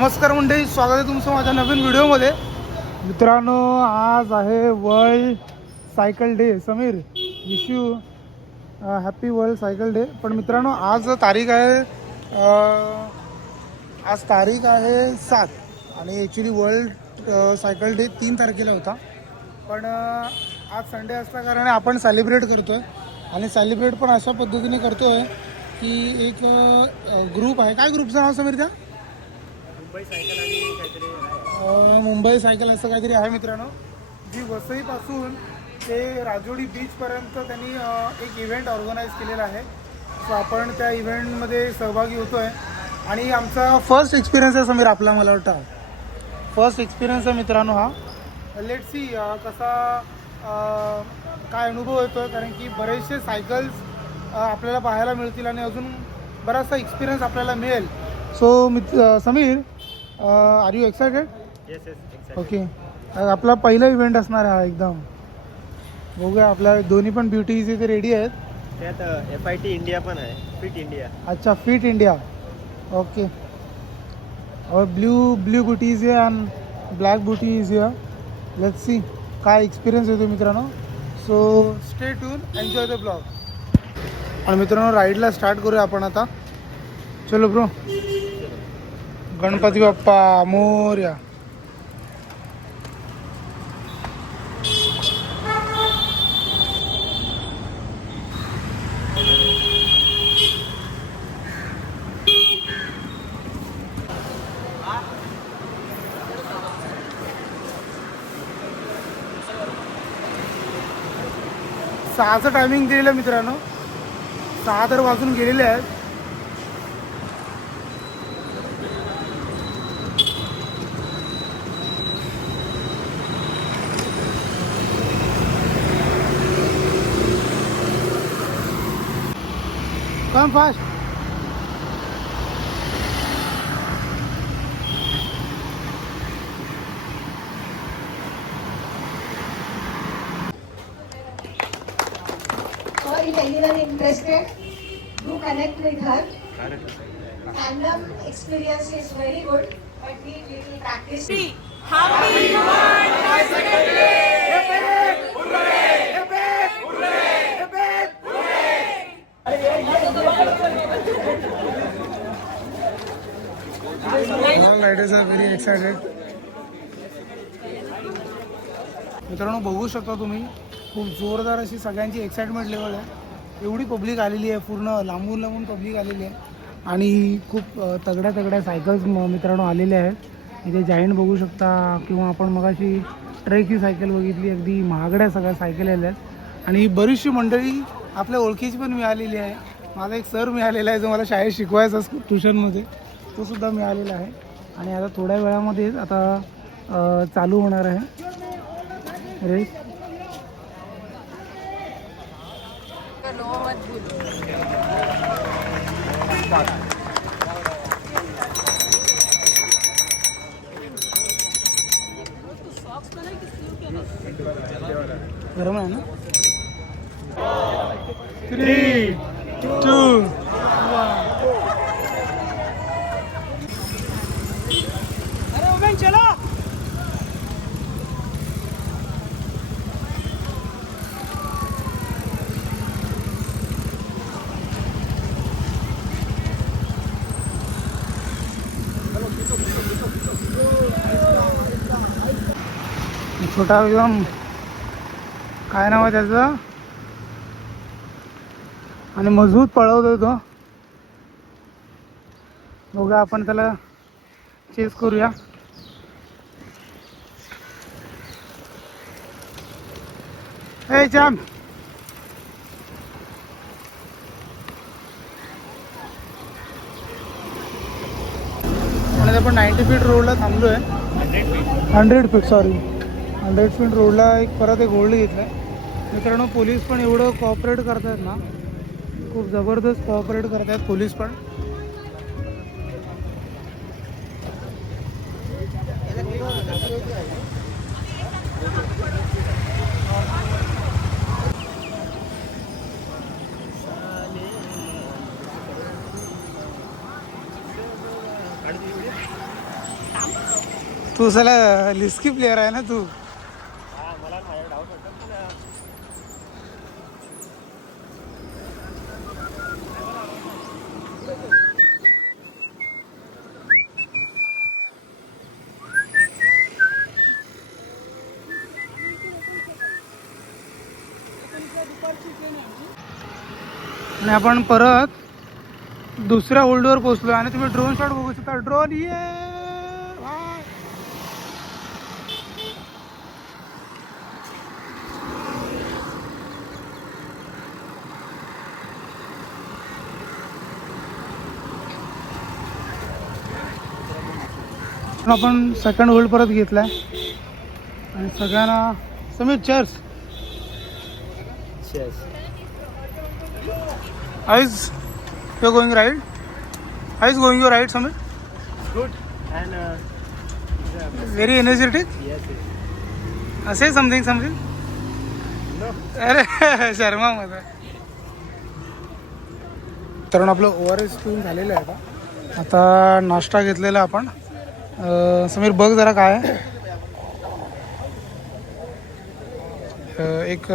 नमस्कार मंडळी, स्वागत आहे तुमचं माझ्या नवीन व्हिडिओमध्ये. मित्रांनो, आज आहे world cycle day. Sameer, wish you happy world cycle day. पण मित्रांनो, आज तारीख आहे 7 आणि ॲक्च्युली वर्ल्ड सायकल डे 3 तारखेला होता. पण आज संडे असल्या कारणे आपण सेलिब्रेट करतो आहे. आणि सेलिब्रेट पण अशा पद्धतीने करतो आहे की एक ग्रुप आहे. काय ग्रुपचं नाव समीर? त्या मुंबई सायकल असं काहीतरी आहे मित्रांनो, जी वसईपासून ते राजोडी बीचपर्यंत त्यांनी एक इव्हेंट ऑर्गनाईज केलेला आहे. सो आपण त्या इव्हेंटमध्ये सहभागी होतो आहे. आणि आमचा फर्स्ट एक्सपिरियन्स आहे समीर आपला, मला वाटतं फर्स्ट एक्सपिरियन्स आहे मित्रांनो हा. लेट सी कसा काय अनुभव येतो आहे, कारण की बरेचसे सायकल्स आपल्याला पाहायला मिळतील आणि अजून बराचसा एक्सपिरियन्स आपल्याला मिळेल. So Sameer, are you excited? Yes excited. Okay. आपला पहिला इव्हेंट असणार आहे हा एकदम. बघूया, आपल्या दोन्ही पण ब्युटीज इथे रेडी आहेत. त्यात FIT इंडिया पण आहे, फिट इंडिया. अच्छा, फिट इंडिया. ओके. और ब्ल्यू बुटी इज हियर अँड ब्लॅक बुटी इज हियर. लेट्स सी काय एक्सपिरियन्स येतो मित्रांनो. So stay tune, enjoy the blog. आणि मित्रांनो, राईडला स्टार्ट करूया आपण आता. चलो ब्रो. गणपती बाप्पा मोरया. सहाचं टायमिंग दिलेलं मित्रांनो. 6 तर वाजून गेलेले आहेत. Come fast. Or if anyone interested, do connect with her. Tandem experience is very good, but we little practice. Happy World Bicycle Day! Hip hip! Hooray! Hip hip! Hooray! Hip hip! Hooray! All riders are very excited. मित्रांनो, बघू शकता तुम्ही, खूप जोरदार अशी सगळ्यांची excitement level आहे. एवढी पब्लिक आलेली आहे, पूर्ण लांबून लांबून पब्लिक आलेली आहे. आणि खूप तगड्या सायकल्स मित्रांनो आलेल्या आहेत. इथे जाईंट बघू शकता, किंवा आपण मगाशी ट्रेक ही सायकल बघितली. अगदी महागड्या सगळ्या सायकल आल्या आहेत. आणि बरीचशी मंडळी आपल्या ओळखीची पण मिळालेली आहे. माझा एक सर मिळालेला आहे जो मला शाळेत शिकवायचा ट्युशनमध्ये, तो सुद्धा मिळालेला आहे. आणि आता थोड्या वेळामध्येच आता चालू होणार आहे रेस. गरम आहे ना. 3, 2, 1. अरे उमेन चला. छोटा एकदम, काय नाव आहे त्याचं, आणि मजबूत पळवतो तो. बघा, आपण त्याला चेस करूया. हे चॅम्प. आणि आपण 90 फीट रोडला थांबलो आहे. 100 फीट, सॉरी 100 फीट रोडला परत एक होल्ड घेतला आहे. मित्रांनो, पोलीस पण एवढं कॉपरेट करत आहेत ना, खूप जबरदस्त कॉपरेट करत आहेत पोलीस पण. तू साला लिस्की प्लेअर आहे ना तू. हा मला माझ्या डाऊट होतं पण आणि आपण परत दुसऱ्या होल्डवर पोहोचलो आणि तुम्ही ड्रोन शॉट बघू शकता. ड्रोन ये भाई. आपण सेकंड होल्ड परत घेतलाय आणि सगळ्यांना Sameer church eyes you going ride. Eyes going you ride Sameer. Good and very energetic. असे समथिंग समथिंग. अरे शर्मा मध्ये. कारण आपलं ORS पिऊन झालेलं आहे आता नाश्ता घेतलेला आपण. समीर बघ जरा काय आहे. एक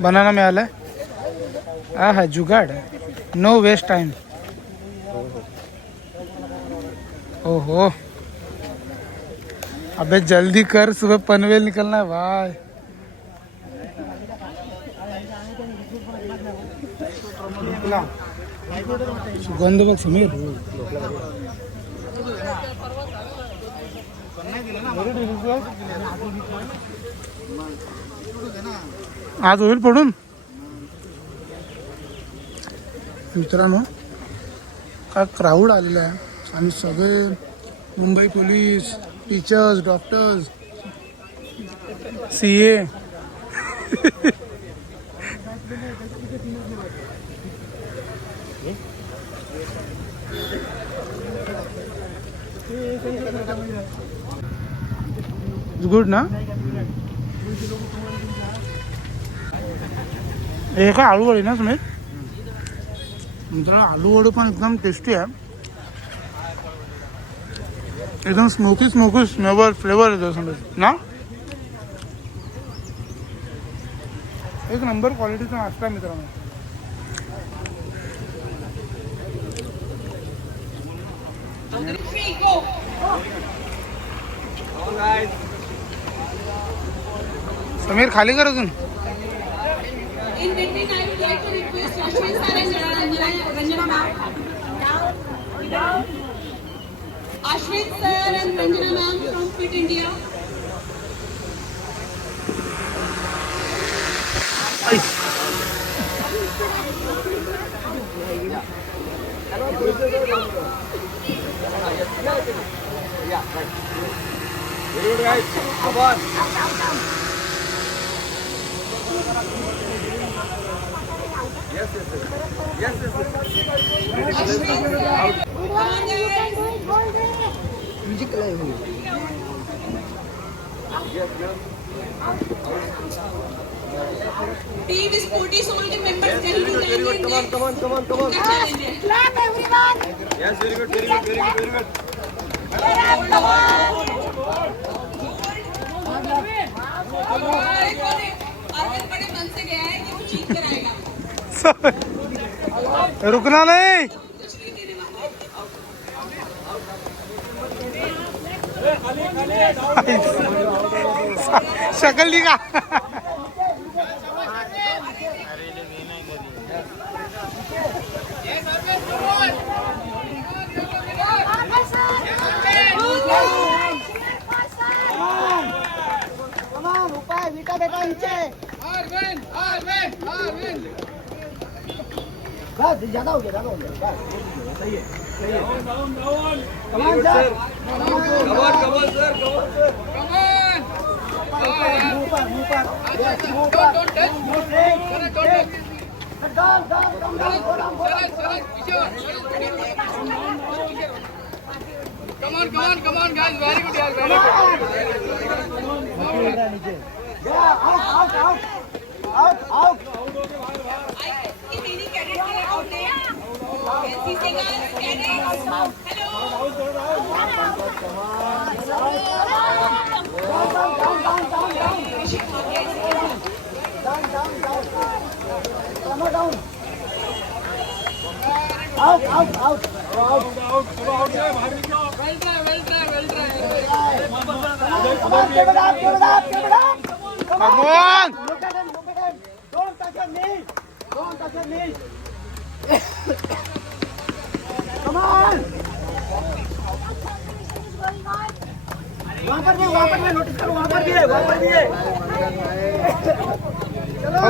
बनाना मिळालाय. हा जुगाड. No waste time. ओहो अबे जल्दी कर सुबह पनवेल निकलना है भाई. सुगंध बघ समीर. आज होईल पडून. मित्रांनो काय क्राऊड आलेला आहे आणि सगळे Mumbai police, teachers, doctors, CA. Good ना. हे काय आलू वडी ना तुम्ही. मित्रांनो आलू वडी पण एकदम टेस्टी आहे. एकदम स्मोकी स्मोकी फ्लेवर येतो समजा ना. एक नंबर क्वालिटीचा नाश्ता आहे मित्रांनो. समीर खाली कर अजून. In between, I would like to request Ashwin sir and Ranjana ma'am. Ashwin sir and Ranjana ma'am from Fit India. Very good guys. Come on. Yes. Team is 40 soul K members can do Very good. Come on. Clap everyone. Yes, very good. Arvind बड़े मन से गया है कि वो जीत कर आएगा. रुकना नहीं. कुछ नहीं देने वाला. शकल दी का. Come on, guys. Very good, guys. Very good. Out. कि मेरी कैडेट के आउट है. NCC girls cadet. हेलो.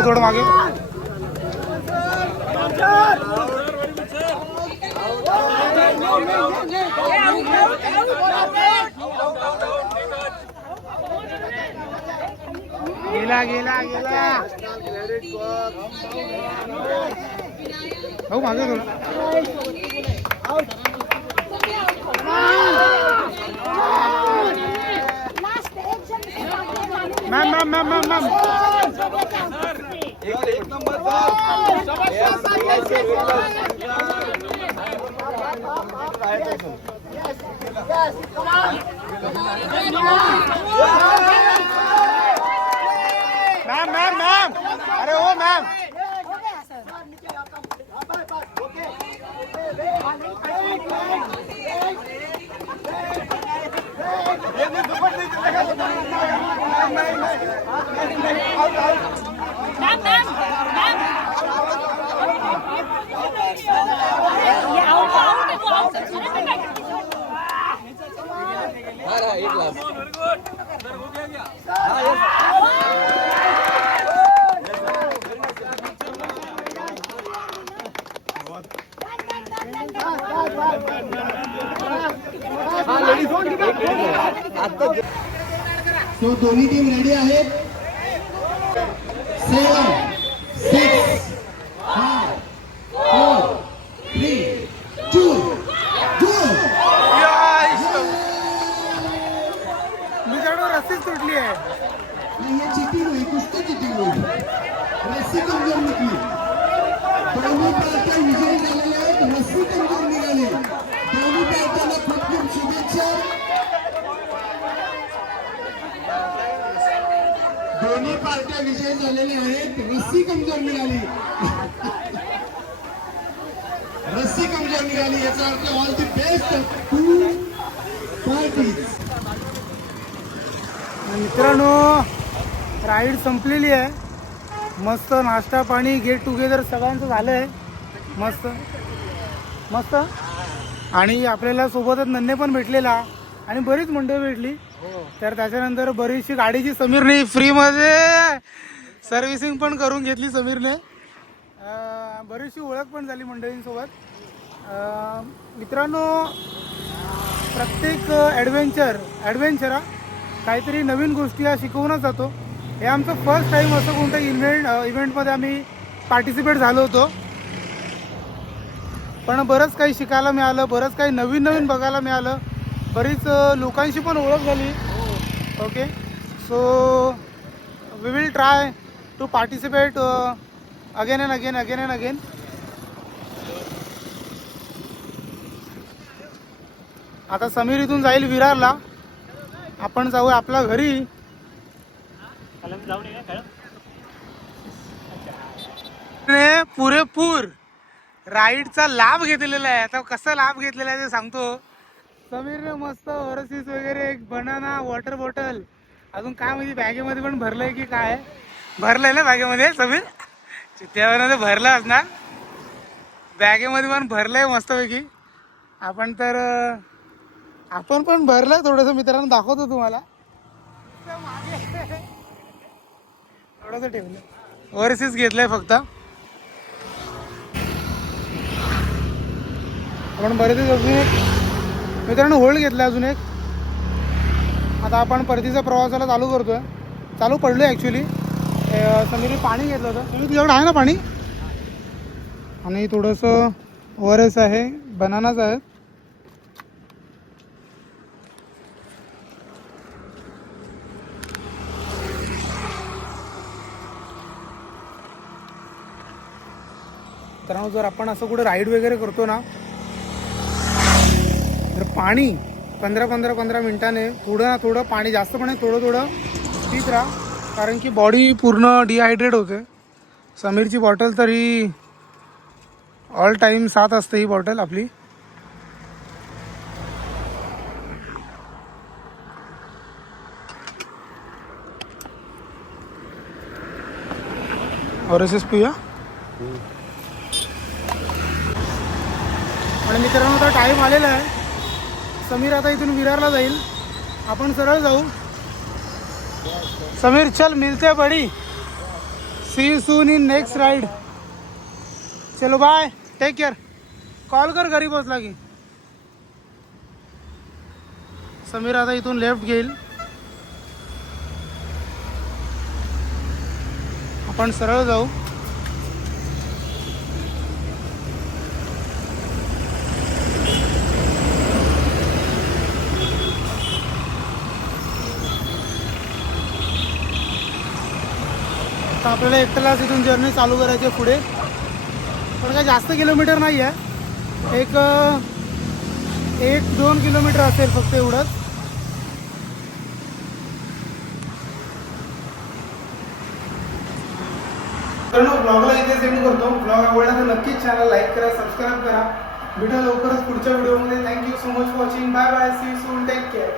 थोडं मागे गेला गेला गेला हो मागे थोडं ma'am ma'am ma'am ma'am ma'am ma'am ma'am ma'am अरे ओ मॅम तो दोन्ही टीम रेडी आहेत 7 6 5 4 3 2 मित्रांनो रस्सीच तुटली आहे ये चीटिंग हुई कुस्ती चीटिंग हुई रस्सी कमजोर निघली दोन्ही पार्ट्या विजयी झालेल्या आहेत रस्सी कमजोर निघाली दोन्ही पार्ट्याला खूप खूप शुभेच्छा दोन्ही पार्ट्या विजयी झालेल्या आहेत रस्सी कमजोर निघाली रस्सी कमजोर निघाली याचा अर्थ all the best to parties मित्रांनो राईड संपलेली आहे मस्त नाश्ता पाणी गेट टुगेदर सगळ्यांचं झालं आहे मस्त मस्त आणि आपल्याला सोबतच नन्हे पण भेटलेला आणि बरीच मंडळी भेटली तर त्याच्यानंतर बरीचशी गाडीची समीरने फ्रीमध्ये सर्व्हिसिंग पण करून घेतली समीरने बरीचशी ओळख पण झाली मंडळींसोबत मित्रांनो प्रत्येक ॲडव्हेंचर काहीतरी नवीन गोष्टी हा शिकवूनच जातो हे आमचं फर्स्ट टाईम असं कोणतं इव्हेंटमध्ये आम्ही पार्टिसिपेट झालो होतो पण बरंच काही शिकायला मिळालं बरंच काही नवीन नवीन बघायला मिळालं बरीच लोकांशी पण ओळख झाली okay so we will try to participate again and again आता समीर इथून जाईल विरारला आपण जाऊ आपल्या घरी पुरेपूर राईडचा लाभ घेतलेला आहे आता कसा लाभ घेतलेला आहे ते सांगतो समीरने मस्त ओरसीस वगैरे एक बनाना वॉटर बॉटल अजून काय माहिती बॅगेमध्ये पण भरलंय की काय भरलंय ना बॅगेमध्ये समीर चित्त्यावर भरलं असणार बॅगेमध्ये पण भरलंय मस्तपैकी आपण पण भरलंय थोडंसं मित्रांनो दाखवतो तुम्हाला थोडंसं ठेवलं ओरसीस घेतलंय फक्त आपण बरेच अजून एक मित्रांनो होल्ड घेतला अजून एक आता आपण परतीचा प्रवासाला चालू पडलोय ॲक्च्युली समीरने पाणी घेतलं होतं समीर तुझ्याकडे आहे ना पाणी आणि थोडंसं ओआरएस आहे बनानाच आहे तर जर आपण असं कुठे राईड वगैरे करतो ना तर पाणी 15 मिनिटाने थोडं पाणी जास्त पण थोडं पीत राहा कारण की बॉडी पूर्ण डिहायड्रेट होते समीरची बॉटल तरी ऑल टाईम 7 असते ही बॉटल आपली. RSS पिऊया. आणि मित्रांनो आता टाईम आलेला आहे. समीर आता इथून विरारला जाईल. आपण सरळ जाऊ. समीर चल मिलते buddy. See you soon in next ride. चलो बाय, टेक केअर. कॉल कर घरी पोचला की. समीर आता इथून लेफ्ट घेईल. आपण सरळ जाऊ. आता आपल्याला 1 तास इथून जर्नी चालू करायची आहे पुढे. पण काय जास्त किलोमीटर नाही आहे. एक 1-2 किलोमीटर असेल फक्त एवढंच. मित्रांनो ब्लॉगला इथे सेंड करतो. ब्लॉग आवडला तर नक्कीच चॅनल लाईक करा, सबस्क्राईब करा. भेटूया लवकरच पुढच्या व्हिडिओमध्ये. Thank you so much for watching. Bye bye, see you soon, take care.